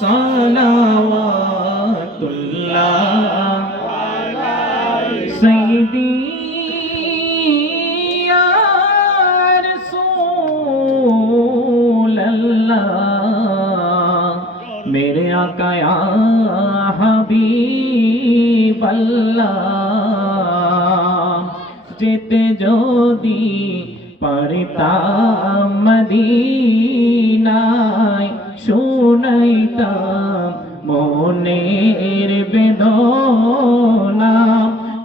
সালাওয়াতুল্লাহ সাইয়্যিদি ইয়া রাসূলাল্লাহ मेरे आका या হাবিবাল্লাহ যেতে যদি পারতাম মদিনায় শুনাইতাম মনের বেদনা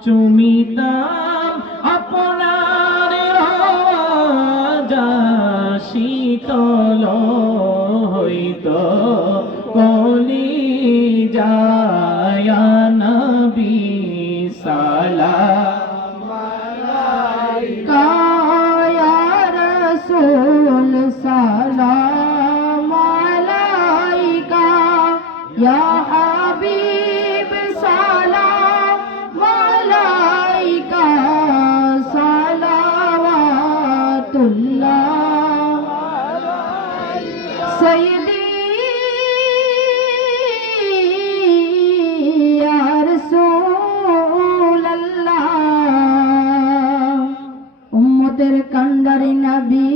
চুমিতাম আপনার রাজা শীতল হইত কলিজায় নবী সালাম আলাইকা ইয়া রাসূল সালাম আলাইকা ইয়া হাবিব সালাম আলাইকা সালাওয়াতুল্লাহ সাইয়্যিদি উম্মতের কান্ডারি নবী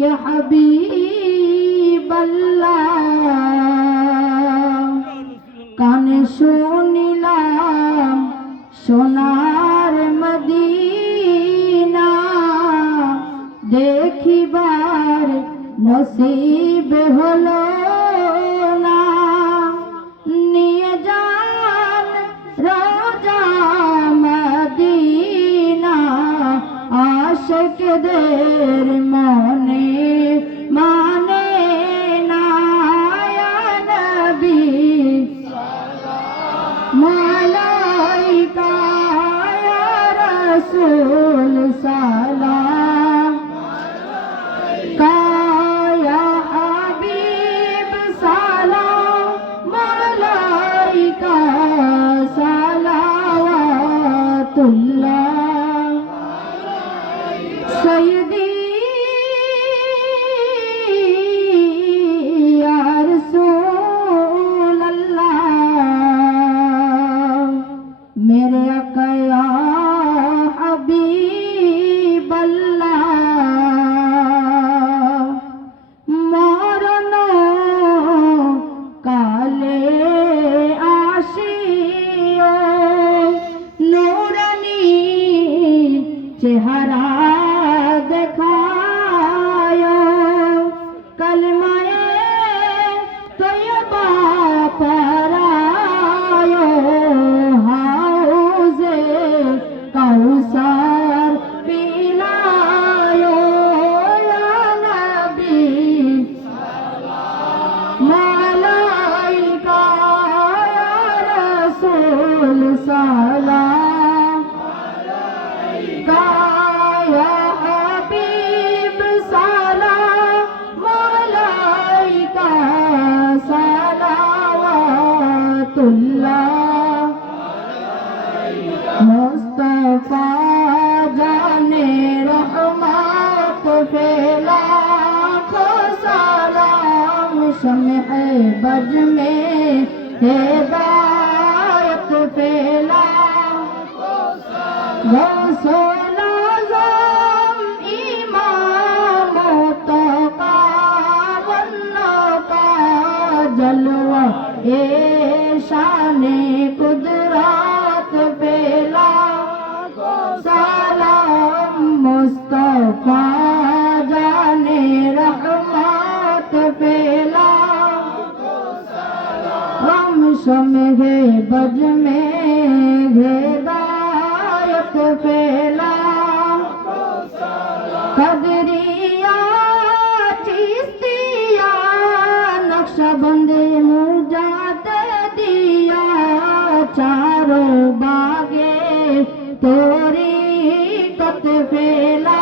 ইয়া হাবিবাল্লাহ কানে শুনিলাম সোনার মদিনা দেখিবার নসিব হলো না নিয়ে যান রোজা মদিনা আশিকদের মনে মানে না ইয়া নবী সালাম আলাইকা ইয়া রাসূল সালাম আলাইকা ইয়া হাবিব সালাম আলাইকা সালাওয়াতুল্লাহ সাইয়্যিদি ইয়া রাসূলাল্লাহ মেরে আকা ইয়া হাবিবাল্লাহ মরণ কালে আসিও নূরানী চেহারা দেখায় কলমায়ে তয়্যবা পরায় হাউজে কাউসার পিলায় ইয়া নবী সালাম আলাইকা ইয়া রাসূল সালাম আলাইকা ইয়া হাবিব সালাম আলাইকা সালাওয়াতুল্লাহ মুস্তাফা জানে রহমত ফেলা को सलाम शम्ह बज में हिदायत फैला गौसुल आज़म इमामों का वन्ना का जलवा ए शाने कुदरत फैला सलाम मुस्तफा जाने रहमत फैला हम शम्ह बज में हिदायत फैला कदरिया चिश्तिया नक्शबंद मुजाद्दिया चारों बागे तोरीकत फैला